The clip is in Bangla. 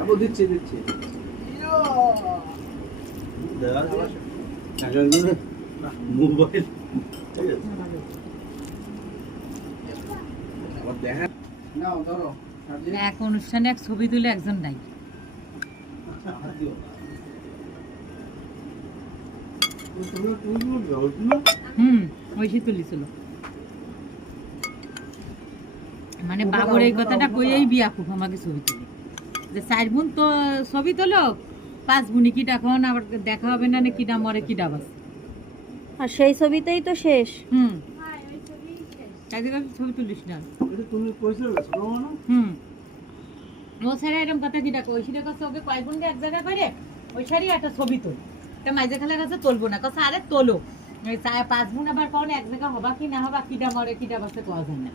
আবু দিচ্ছি মোবাইল এক অনুষ্ঠানে এক ছবি তুলে একজন নাই। ওইসি তুলিছিল মানে বাবুর এই কথাটা কইয়েই বিয়া খুব আমাকে ছবি তুলি যে 4 বোন তো ছবি তোলো 5 বোনই কিটা এখন আবার দেখা হবে না কিটা মরে কিটা বাস আর সেই ছবিতেই তো শেষ। ছবি তুলিস না তুমি কইছো না ও ছাড়া এরকম কথা কিটা কই সেটা কাছে ওকে কয় বোন এক জায়গায় করে ওই সারি একটা ছবি তোল তা মাঝে খালে কাছে তুলবো না কাছে আরে তোলো 5 বোন আবার কোন এক জায়গা হবা কি না হবা কিটা মরে কিটা বাসে কোয়া যায় না।